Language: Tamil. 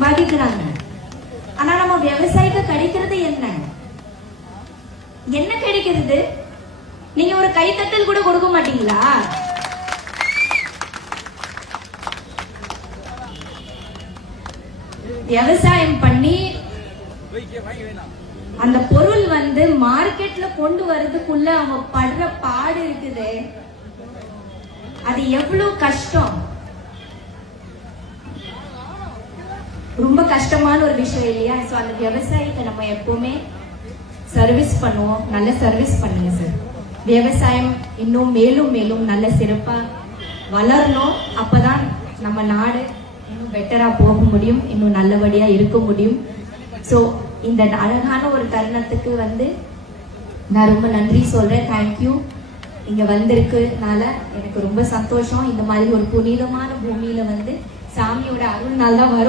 சம்பாதிக்கிறாங்க. ஆனா நம்ம விவசாயிக்கு கிடைக்கிறது என்ன? என்ன கிடைக்கிறது? நீங்க ஒரு கைத்தட்டல் கூட கொடுக்க மாட்டீங்களா? விவசாயம் பண்ணி அந்த பொருள் மார்க்கெட்ல கொண்டு வரதுக்குள்ள அவங்க படுற பாடு இருக்குது. அது எவ்வளவு கஷ்டம். ரொம்ப கஷ்டமான ஒரு விஷயம் இல்லையா? சோ அந்த விவசாயிக்கு நம்ம எப்பவுமே சர்வீஸ் பண்ணுவோம். நல்ல சர்வீஸ் பண்ணுங்க சார். விவசாயம் இன்னும் மேலும் மேலும் நல்ல சிறப்பா வளரணும். அப்பதான் நம்ம நாடு இன்னும் பெட்டரா போக முடியும், இன்னும் நல்லபடியா இருக்க முடியும். சோ இந்த அழகான ஒரு தருணத்துக்கு நான் ரொம்ப நன்றி சொல்றேன். தேங்க்யூ. இங்க வந்திருக்குனால எனக்கு ரொம்ப சந்தோஷம். இந்த மாதிரி ஒரு புனிதமான பூமியில சாமியோட அருள்னால தான் வரும்.